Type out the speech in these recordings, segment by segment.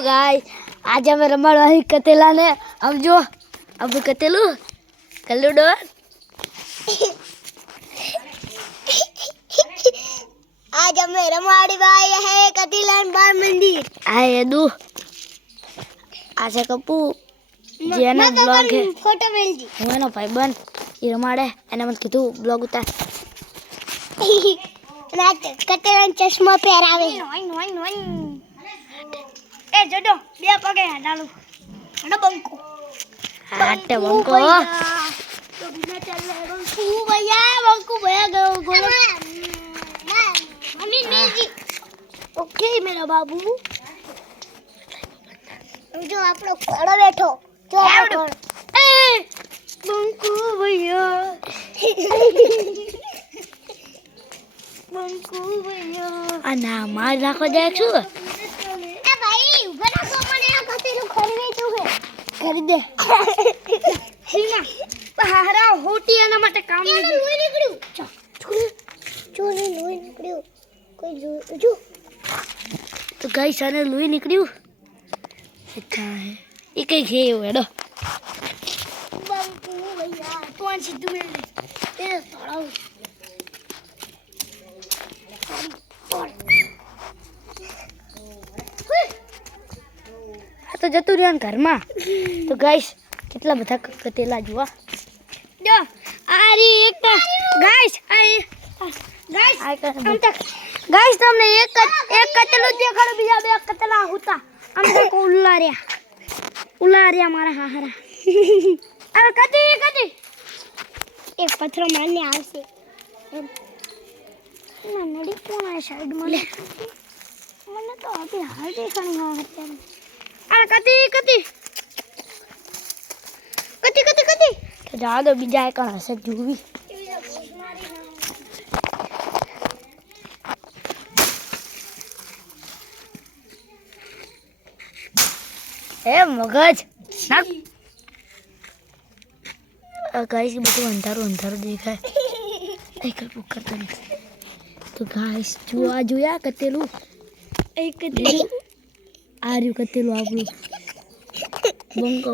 Guys आज हमें रमण वही कतेला ने अब जो अब कतेलू कल्लू डो आज हमें रमाड़ी भाई है कतिलान बार मंदिर आए दू आशा कपू जेना ब्लॉग है फोटो मिल जी હું એનો ભાઈબંધ ઈ રમાડે એને મને કીધું બ્લોગ ઉતાર રાત કતરાન ચશ્મા પહેરાવે એ જડો બે પગે ડાલું અડ બંકો હાટે બંકો તો બિના ચાલે બંકો ભયા ગયો ગોલો મમ્મી મેજી ઓકે મેરા બાબુ જો આપણો ઘોડો બેઠો જો આપણો એ બંકો ભયા બંકો ભયા આ ના માર નાખો જાય છું એ ભાઈ ઉભા રાખો મને આ કતેલું ખરીદેતું છે ખરીદે સીના બહારા હોટી એના માટે કામ લોહી નીકળ્યું ચોને લોહી નીકળ્યું કોઈ જો તો ગાઈસ આને લોહી નીકળ્યું अच्छा है ये कहीं खे हुए डो બંકુ ભૈયા તો આ સીધું મેળ તે તળાવ આ તો જતું રહ્યું ને ઘરમાં તો ગાઈસ કેટલા બધા કતેલા જોવા જો આરી એક ગાઈસ ગાઈસ તમને એક કતેલું દેખાડો બીજા બે કતેલા હતા આમ તો ઉલાર્યા મારા હાહરા હવે કતી એક પથરો મારને આવશે ના નડી કોણ આ સાઈડ માં મને તો આપી હાલ દેખાણી હા અત્યારે આ કતી તો જા દો બીજા એક હશે જોવી એ મગજ નાક ગાઈસ બધું અંધારું દેખાય એક કરતા નથી તો ગાઈસ જોયા કતેલું એક આ રહ્યું કતેલું આપણું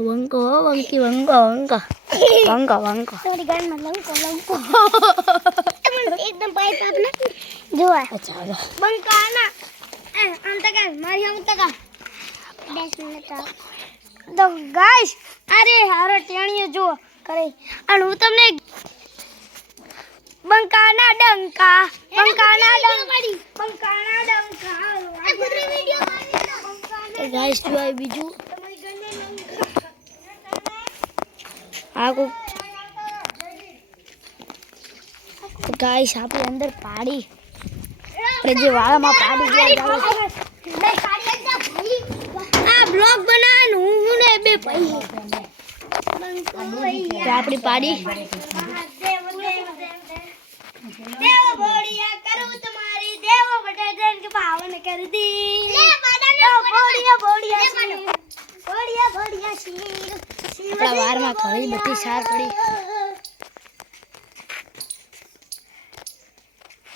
બંકો સોરી ગાનમાં લંકો એકદમ પાઇપ આપને જોવા અચ્છા બંકા ના એ આમ તકા મારી આમ તકા 10 મિનિટ તો ગાઈસ અરે હારો ટેણીઓ જો કરે અને હું તમને બંકાના ડંકા આ કુતરી વિડિયો એ ગાઈસ જોય બીજું આ કો ગાઈસ આપણે અંદર પાડી આપણે જે વાળામાં પાડી ગયા આ બ્લોગ બનાવવાનું હું ને બે ભાઈ તો આપણી પાડી દેવ બોડિયા કરું તમારી દેવ બટાટન કે ભાવન કરી દી લે બોડિયા શીર આપણા વારમાં ઘણી બધી સાર પડી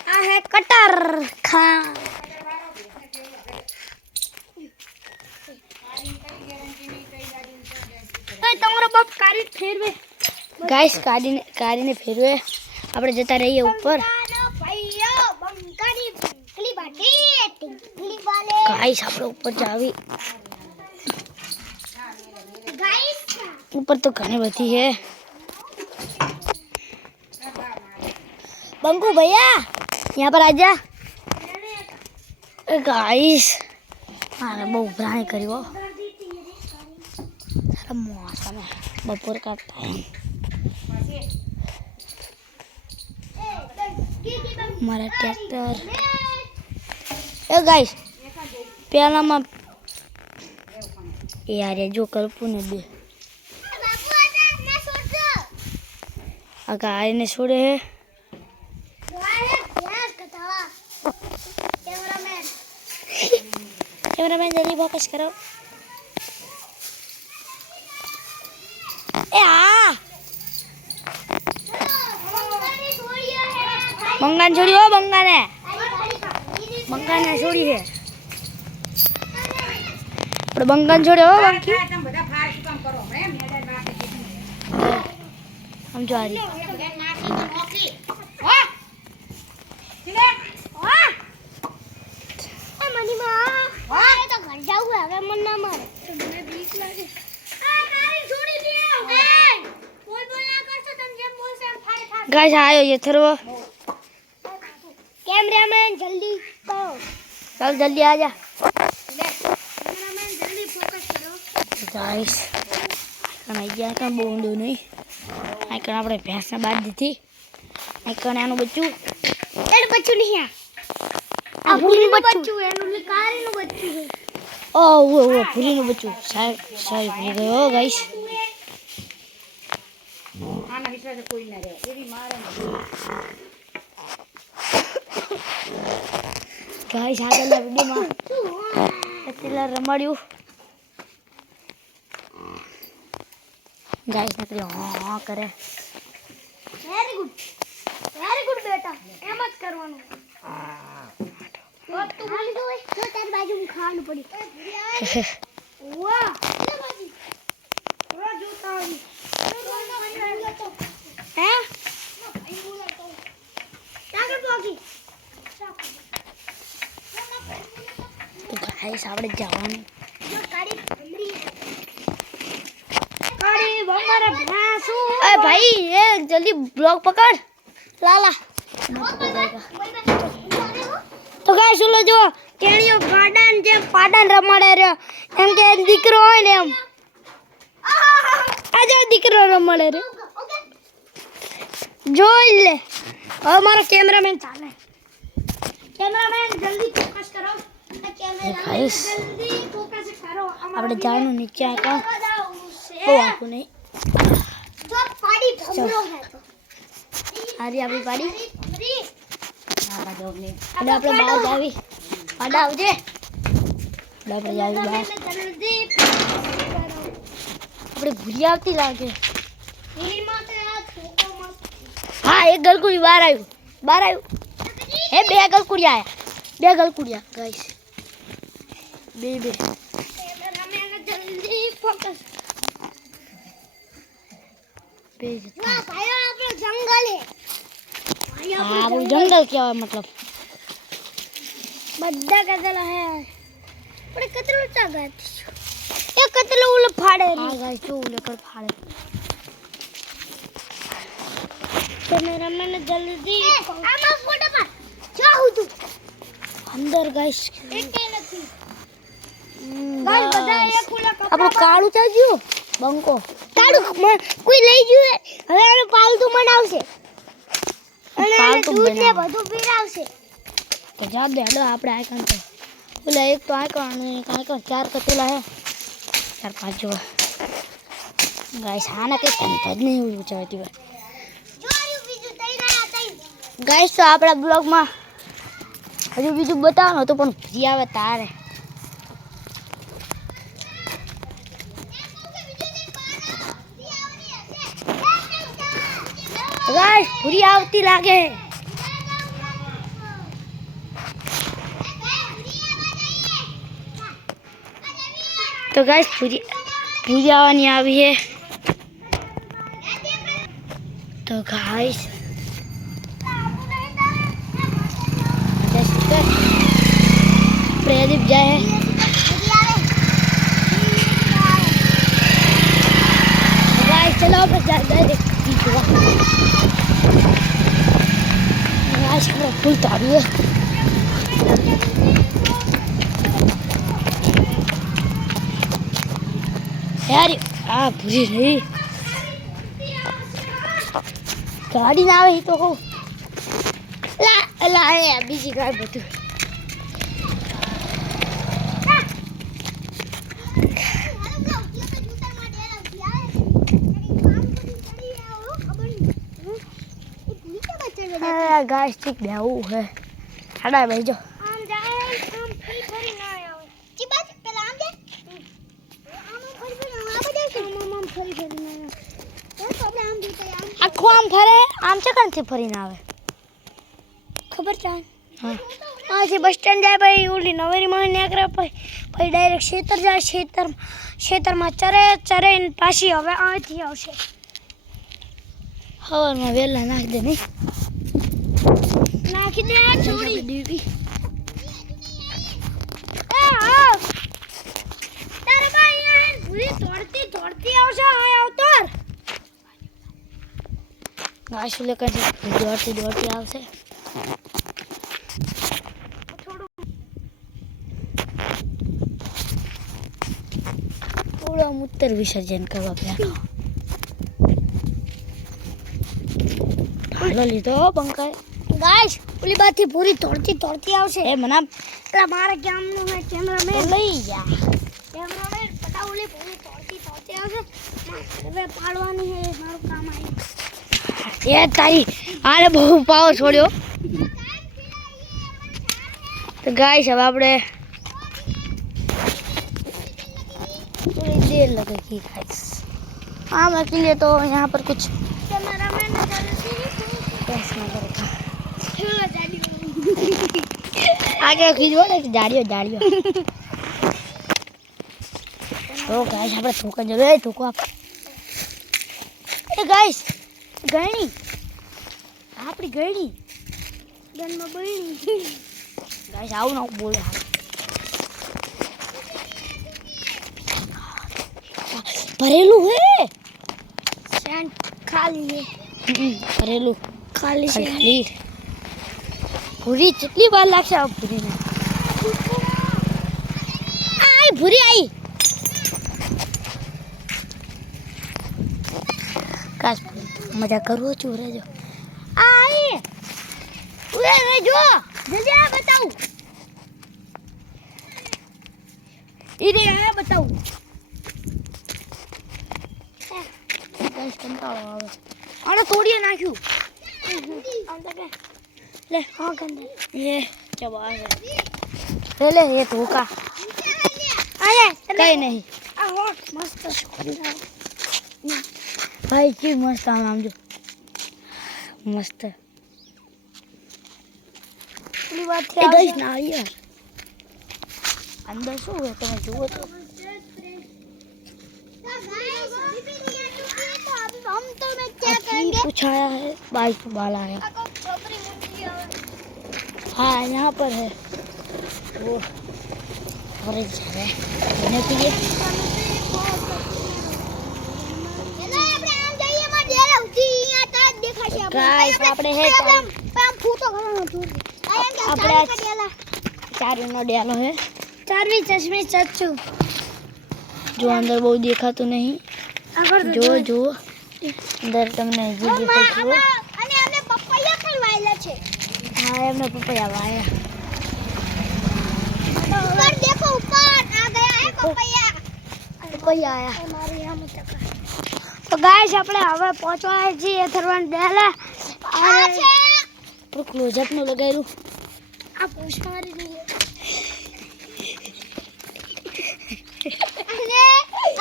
આ હે કટર ખા તમારો બાપ કારી ફેરવે ગાઈસ કાઢીને ફેરવે આપણે જતા રહીએ ઉપર ગાઈસ આપણે ઉપર જાવી ऊपर तो घनी बची है बंकू भैया यहाँ पर आजा गाइस अरे बहुत उभराने करी वो सारा मौसम है बपोर का टाइम हमारा ट्रैक्टर ए गाइस पहला में यार ये जो कल्पू ने दे गाय ने छोड़े है कैमरामैन जल्दी फोकस करो ए आ मंगान छोड़ी हो मंगाने छोड़ी है આપણે બંગાન છોડ્યો હો બાકી આમ જો આ રહી. गाइस आयो ये थरवा कैमरामैन जल्दी करो चल जल्दी आ जा कैमरामैन जल्दी फोकस करो गाइस कना गया का बोंडो नहीं आ कना આપણે ભેંસને બાદ દીધી આ કને આનું બચ્ચું એનું બચ્ચું નહીં આ ભૂરીનું બચ્ચું એનું કારીનું બચ્ચું છે ઓ ભૂરીનું બચ્ચું સાહેબ ભૂલી ગયો ગાइस આના વિશ્વાસ કોઈ ના રહે એવી મારે ગાइस આગળના વિડિયોમાં એટલા રમાડ્યું ગાइस નકરી હા કરે વેરી ગુડ બેટા એમ જ કરવાનું તું બોલી દો જો તારી બાજુમાં ખાવાનું પડી વાહ લે બાજી રોજ જોતા આવી હે આગળ ભાગી તો ગાइस આપણે જવાનું જો કાડી બમ્બરા ભેંસુ ए भाई ये जल्दी ब्लॉग पकड़ लाला તો ગાય સુલો જો ટેણીઓ ગાડાન જે પાડાન રમાડે રહ્યો એમ કે દીકરો હોય ને એમ आजा દીકરો રમાડે રે જોઈ લે હવે મારો કેમેરામેન ચાલે કેમેરામેન જલ્દી ફોકસ કરો ગાઈસ જલ્દી ફોકસ કરો આપણે જવાનું નીચે આકા બહુ આખું નહીં જો પાડી ભમરો હે તો આરી આપણી પાડી ફરી મારા જોગને અને આપણે બહાર જાવી પાડા આવજે આપણે જાવી બહાર જલ્દી ફોકસ કરો આપણે ભૂલી આવતી લાગે હિલ માટે આ છોકો મત હા એક ગલકુડી બહાર આવ્યું હે બે ગલકુડિયા આયા બે ગલકુડિયા ગાઈસ બે કેમેરામેન જલ્દી ફોકસ બે વાહ ભાઈઓ આપણો જંગલ હે ભાઈ હા આપણું જંગલ કહેવાય મતલબ બધા કતલા હે પણ કતલું ચાગત એ કતલું ઉલ ફાડે હા ગાઈસ જો લેકર ફાડે કેમેરામેન જલ્દી આમાં ફોટો પર જો હું તું અંદર ગાઈસ એકે નથી ગાઈસ બધા એક ઉલા આપણું કાળું ચાજ્યું બંકો તાડું કોઈ લઈ ગયું હવે આને પાલતુ બનાવશે અને પાલતુ દૂધ ને બનાવે. બધું પીરાવશે તો જા દે હડો આપણે આઈકન તો ઓલા એક તો આઈકન અને એક આઈકન ચાર કતેલા હે ચાર પાંચ જો ગાઈસ આને કઈ ધંધા જ નહીં એવું ચાહતી હોય જોયું બીજું તઈ રહ્યા તઈ ગાઈસ તો આપણા બ્લોગમાં હજુ બીજું બતાવવાનું હતું પણ ભૂલી આવે તારે ગાઈસ ભૂરી આવતી લાગે તો ગાઈસ ભૂરી આવવાની આવી હે તો ગાઈસ प्रदीप जाए गाइस चलो बस गाइस पूरा फुल ताड़ी है यार आ पूरी नहीं गाड़ी ना आवे तो कहूं ला ला है बीजी गाड़ी बतू गाइस ठीक बेहू है हड़ा भाई जो આમ જાય આમ ફરી ના આવે જી બાત પેલા આમ જાય આમ ફરી આ બધા છે આમ ફરી ના આવે તો આપણે આમ જતા આમ આખો આમ ફરે આમ ચકનથી ફરીને આવે ખબર છે હા આજે બસ સ્ટેન્ડ જાય ભાઈ ઓલી નવેરી માં નીકળે ભાઈ પછી ડાયરેક્ટ ખેતર જાય, ખેતરમાં ચરે ને પાછી હવે અહીંથી આવશે. હવારમાં વહેલા નાખી દે નહીં નાખી દે છોડી. દીવી એ આવ તારે બા અહીંયા હે ભૂરી તોડતી આવશે. હવે આવતોર ગાઈસ લે કઈ દોડતી આવશે. થોડો મૂત્ર વિસર્જન કરવા બેઠો. ભાલો લીધો બંકાય. ગાઈસ ઓલી બાથી ભૂરી તોડતી આવશે. એ મના એટલે મારે ગામનું હે કેમેરામેન લઈ જા. કેમેરામેન પટા ઓલી ભૂરી તોડતી આવશે. હવે પાડવાની હે મારું કામ આવી. એ તારી આને બહુ પાવ છોડ્યો. तो गाइस अब આપણે थोड़ी देर लगेगी गाइस. आम के लिए तो यहाँ पर कुछ कैमरामैन ने टेंशन करेगा. चलो जाड़ी आगे खींचो ने जाड़ियो तो गाइस આપણે ઠોકા જરો એ ઠોકો આપ. એ ગાइस ગણી આપણી ગણી ગનમાં બળી. गाइस આવું ના બોલે. भरेलू है सेंड खाली है. भरेलू खाली से खाली पूरी कितनी बार लागશે આ પૂરીને. આઈ પૂરી આઈ કાશ મજા કરું છું રે. જો आई उरे वे जो जल्दी आ बताऊं. ઈરે આ બતાવું. ગાઈસ કંટાળો આવે. આને તોડીએ નાખ્યું. अंदर के લે हां गंदे ये क्या बात है. ले ये ઠોકા आले કઈ નહીં. आ होट मस्त छोड़ी ભાઈ કે મસ્ત આમ જો મસ્ત. पूरी बात એ ગાઈસ ના યાર અંદર શું હોય તમે જુઓ તો. हम तो मैं क्या अभी कुछ आया है. बाइक वाला है. छोकरी मुंडी हाँ यहाँ पर है वो ऑरेंज है लेने के लिए. चलो આપણે આમ જઈએ માં ડેરા ઉઠી અહીંયા તાજ દેખાશે ગાઈસ આપણે હે આમ ફૂટો કરવાનો હતું. આપણે ચારનો ડેલો है. ચારવી ચશ્મે ચચ્ચુ जो अंदर बहुत देखाતું नहीं. આગળ જો જો અંદર તમને જે દેખાય છે. અને અમે પપૈયા ખવાયેલા છે. હા એમને પપૈયા વાયા. ઉપર દેખો ઉપર આ ગયા હે પપૈયા. પપૈયા આયા. અમારી આમ તો ગાઈસ આપણે હવે પહોંચવા છીએ થરવન ડેલા. આ છે પર ક્લોઝઅપ નું લગાવ્યું. આ પૂછ મારી નહીં. અને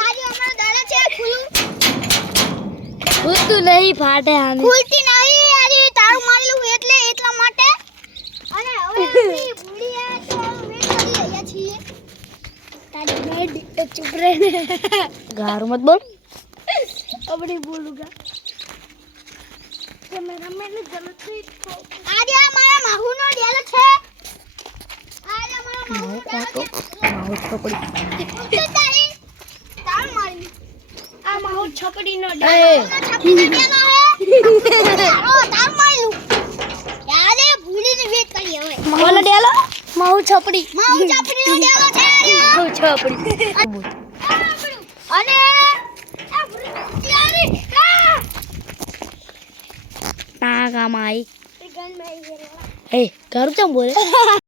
આજે અમારો દાડા છે ખુલ્લું ખુલતું નહીં ફાટે આની. ખુલતી નહીં. આજે તારું મારેલું એટલે એટલા માટે. અને હવે આપણી ભૂડીએ તો વેટ કરી રહ્યા છીએ. તારી મેડ ચૂપ રહે ને. ગારું મત બોલ. अपनी बोलूंगा कैमरामैन ने गलत ही आज हमारा माहू नो डेलो छे. आज हमारा माहू तो माहू छपड़ी तो तारी तार मारी आ माहू छपड़ी नो ए. डेलो छपड़ी नो डेलो है. ओ तार मारू यारे भूली ने वेट કરી હવે. બોલો ડેલો માહુ છપડી. માહુ છપડી નો ડેલો છે. માહુ છપડી. અને આ ભૂરી યારી ના કામ આવી. ગન માં આવી ગયો. એ ગારું ચમ બોલે.